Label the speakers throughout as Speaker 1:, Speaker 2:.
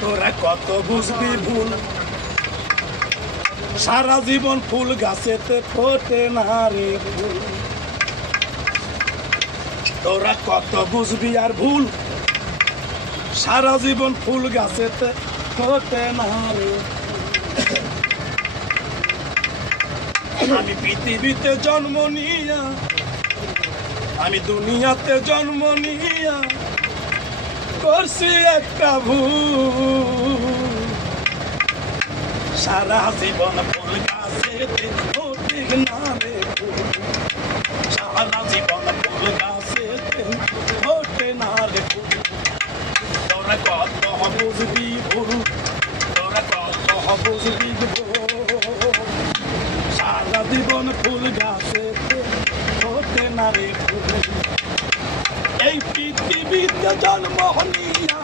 Speaker 1: তোরা কত বুঝবি ভুল? সারা জীবন ফুল গাছেতে ফোটে না রে ফুল তোরা কত বুঝবি আর ভুল? সারা জীবন ফুল গাছেতে ফোটে না রে আমি পৃথিবীতে জন্ম নিয়া আমি দুনিয়াতে জন্ম নিয়া করছি একটা ভুল। সারা জীবন ফুল ফুল সারা জীবন ফুল গাছেতে ফোটে না রে তোরা কত বুঝবি ভুল, তোরা কত বুঝবি সারা জীবন ফুল গাছেতে ফোটে না রে এই পৃথিবীতে জন্ম নিয়া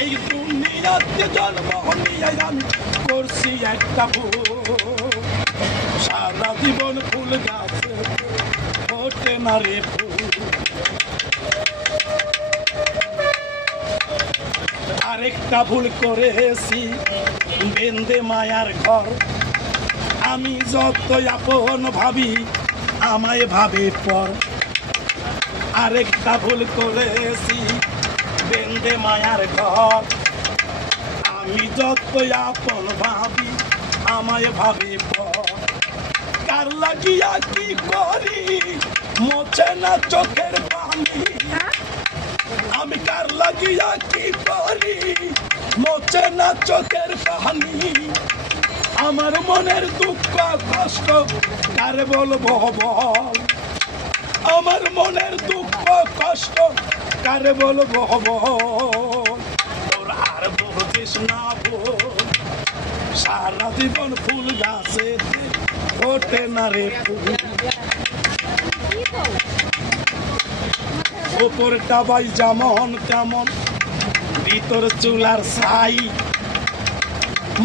Speaker 1: এই দুনিয়াতে জন্ম নিয়া আমি করছি একটা ভুল। সারা জীবন ফুল গাছে ফোটে না ফুল। আরেকটা ভুল করেছি বেন্দে মায়ার ঘর। আমি যত আপন ভাবি, আমায় ভাবে পর। আরেকটা ভুল করেছি। বেন্দে মায়ার ঘর। আমি যত আপন ভাবি, আমায় ভাবে কার লাগিয়া কি করি মোছে না চোখের পানি। আমি কার লাগিয়া কি করি মোছে না চোখের পানি। আমার মনের দুঃখ, কষ্ট, কার বলব বল? আমার মনের দুঃখ, কষ্ট, কারে বলব বল তোর আর বুঝিস না সারা জীবন ফুল গাছে ফোটে না রে ফুল। ওপরটা বাই যেমন তেমন, ভিতর চুলার ছাই।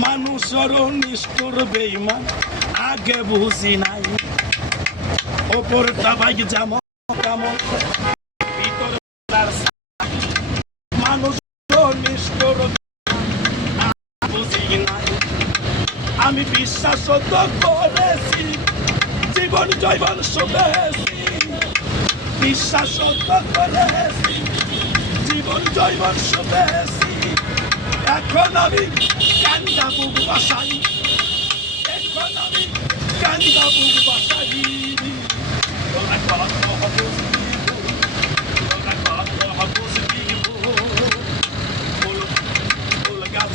Speaker 1: মানুষের নিষ্ঠুর বেইমান আগে বুঝি নাই। ওপরটা বাই যেমন তেমন ভিতর মানুষ নিষ্ঠুর। বুঝি নাই আমি বিশ্বাস তো করেছি। জীবন জৈবন শুভেছি বিশ্বাস তো করেছি। জীবন জৈবন শুভেছি এখন আমি কান্দা বুক বাসাই এখন আমি কান্দা বুক বাসাই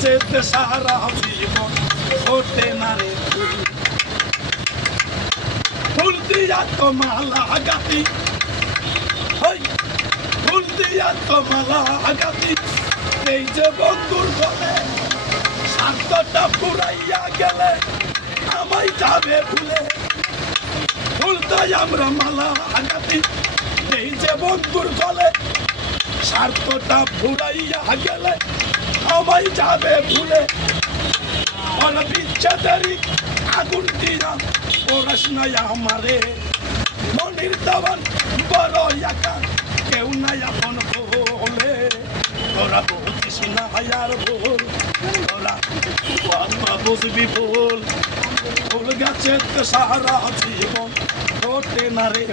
Speaker 1: গাছেতে সারা জীবন ফোটে না রে ফুল দিয়া তো মালা গাতি ফুল দিয়া তো মালা গাতি এই যে বন্ধুর ঘরে স্বার্থটা পুরাইয়া গেলে আমায় যাবে ভুলে। ফুলতাই আমরা মালা গাতি এই যে বন্ধুর গলে স্বার্থটা ফুরাইয়া গেলে আমায় যাবে ভুলে। আগুন দিলাম পড়াশোনায় আমারে। মনির দাবান বড় একা, কেউ নাই আপন হলে তোরা বলছিস না হায়ার ভোল, তোরা বুঝবি ভুল। ফুল গাছে সারা জীবন ফোটে না রে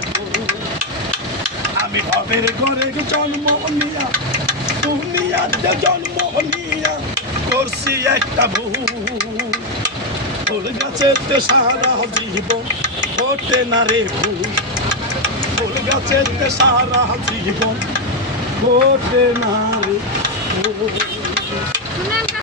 Speaker 1: আমি ভবের ঘরে জন্ম নিয়া দুনিয়াতে জন্ম নিয়া, করছি একটা ভুল। ফুল গাছেতে সারা জীবন ফোটে না রে ফুল ফুল গাছেতে সারা জীবন ফোটে না রে ফুল